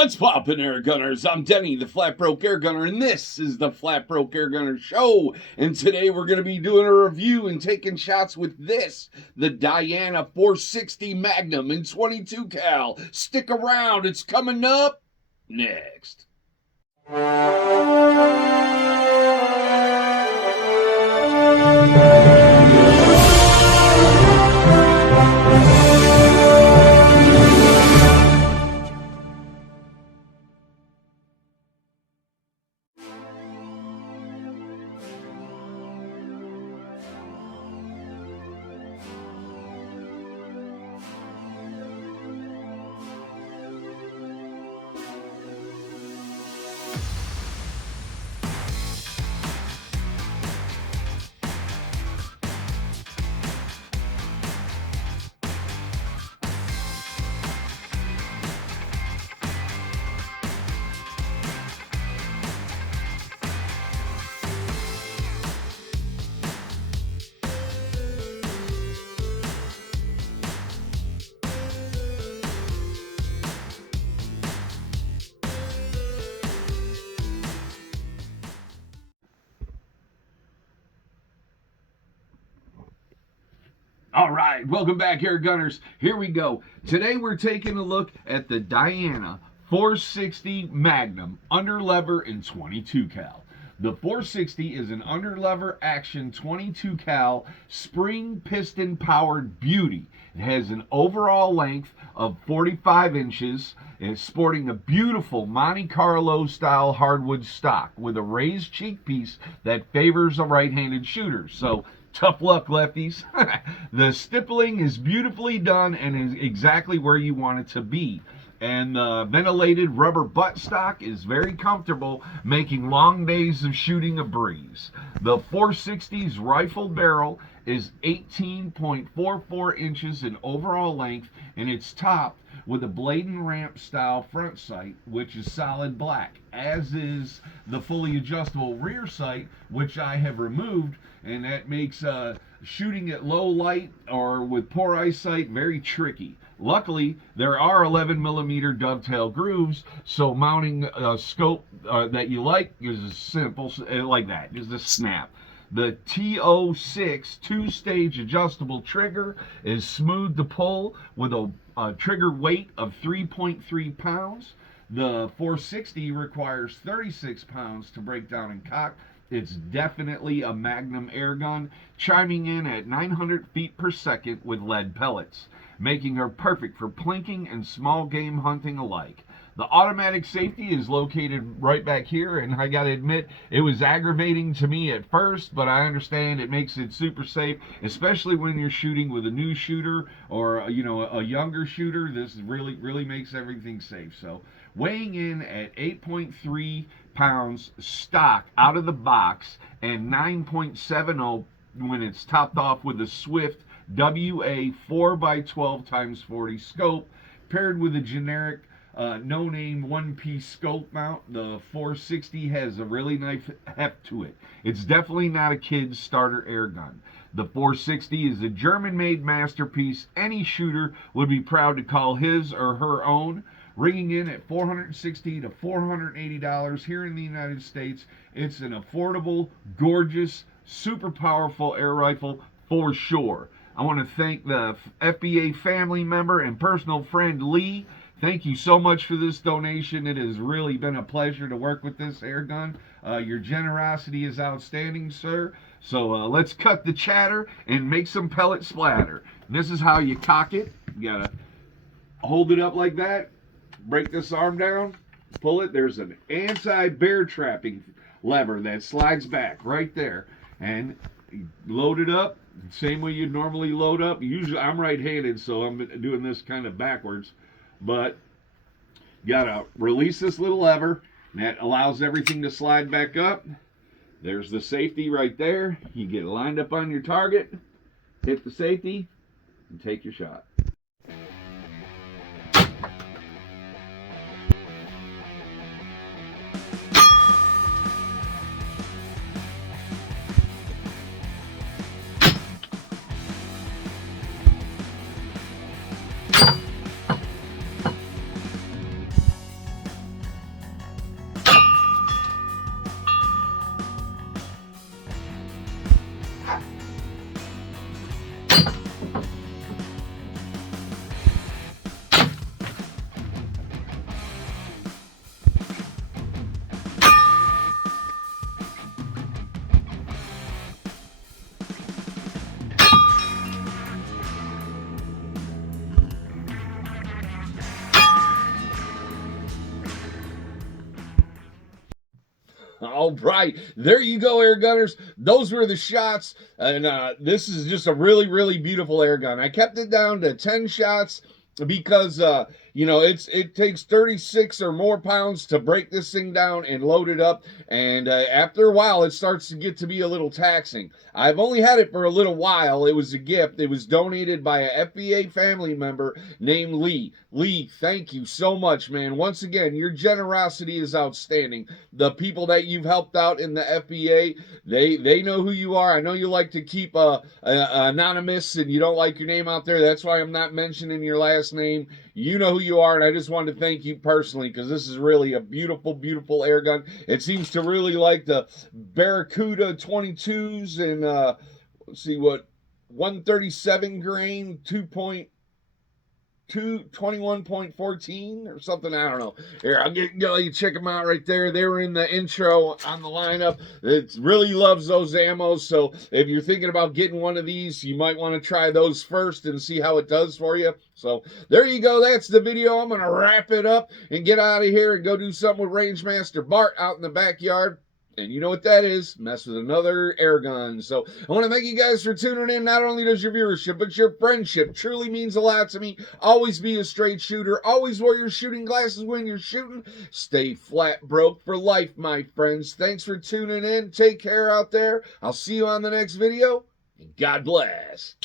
What's poppin', air gunners? I'm Denny, the Flat Broke Air Gunner, and this is the Flat Broke Air Gunner Show. And today we're going to be doing a review and taking shots with this, the Diana 460 Magnum in 22 cal. Stick around, it's coming up next. All right, welcome back, Air Gunners. Here we go. Today we're taking a look at the Diana 460 Magnum underlever in 22 cal. The 460 is an underlever action 22 cal spring piston powered beauty. It has an overall length of 45 inches and it's sporting a beautiful Monte Carlo style hardwood stock with a raised cheek piece that favors a right-handed shooter. So tough luck, lefties. The stippling is beautifully done and is exactly where you want it to be. And the ventilated rubber buttstock is very comfortable, making long days of shooting a breeze. The 460's rifle barrel is 18.44 inches in overall length, and it's topped with a blade and ramp style front sight, which is solid black, as is the fully adjustable rear sight, which I have removed, and that makes shooting at low light or with poor eyesight very tricky. Luckily, there are 11mm dovetail grooves, so mounting a scope that you like is simple, like that, just a snap. The TO6 two-stage adjustable trigger is smooth to pull with a trigger weight of 3.3 pounds. The 460 requires 36 pounds to break down and cock. It's definitely a Magnum air gun, chiming in at 900 feet per second with lead pellets, making her perfect for plinking and small game hunting alike. The automatic safety is located right back here, and I gotta admit, it was aggravating to me at first, but I understand it makes it super safe, especially when you're shooting with a new shooter or a younger shooter. This really makes everything safe. So weighing in at 8.3 pounds stock out of the box and 9.70 when it's topped off with a Swift WA 4x12x40 scope, paired with a generic no-name one-piece scope mount. The 460 has a really nice heft to it. It's definitely not a kid's starter air gun. The 460 is a German-made masterpiece any shooter would be proud to call his or her own. Ringing in at $460 to $480 here in the United States. It's an affordable, gorgeous, super powerful air rifle for sure. I want to thank the FBA family member and personal friend Lee. Thank you so much for this donation. It has really been a pleasure to work with this air gun. Your generosity is outstanding, sir. So let's cut the chatter and make some pellet splatter. And this is how you cock it. You gotta hold it up like that. Break this arm down, pull it. There's an anti-bear trapping lever that slides back right there, and load it up same way you'd normally load up. Usually I'm right-handed, so I'm doing this kind of backwards, but you gotta release this little lever, and that allows everything to slide back up. There's the safety right there. You get it lined up on your target, hit the safety, and take your shot. All right, there you go, air gunners. Those were the shots, and this is just a really, really beautiful air gun. I kept it down to 10 shots because you know, it takes 36 or more pounds to break this thing down and load it up, and after a while it starts to get to be a little taxing. I've only had it for a little while. It was a gift. It was donated by a FBA family member named Lee. Lee, thank you so much, man. Once again, your generosity is outstanding. The people that you've helped out in the FBA, they know who you are. I know you like to keep anonymous and you don't like your name out there. That's why I'm not mentioning your last name. You know who you are, and I just wanted to thank you personally because this is really a beautiful, beautiful air gun. It seems to really like the Barracuda 22s and let's see what 137 grain 21.14 or something. I don't know. Here, I'll let you check them out right there. They were in the intro on the lineup. It really loves those ammos. So if you're thinking about getting one of these, you might want to try those first and see how it does for you. So there you go. That's the video. I'm going to wrap it up and get out of here and go do something with Rangemaster Bart out in the backyard. And you know what that is? Mess with another air gun. So I want to thank you guys for tuning in. Not only does your viewership, but your friendship truly means a lot to me. Always be a straight shooter. Always wear your shooting glasses when you're shooting. Stay flat broke for life, my friends. Thanks for tuning in. Take care out there. I'll see you on the next video. And God bless.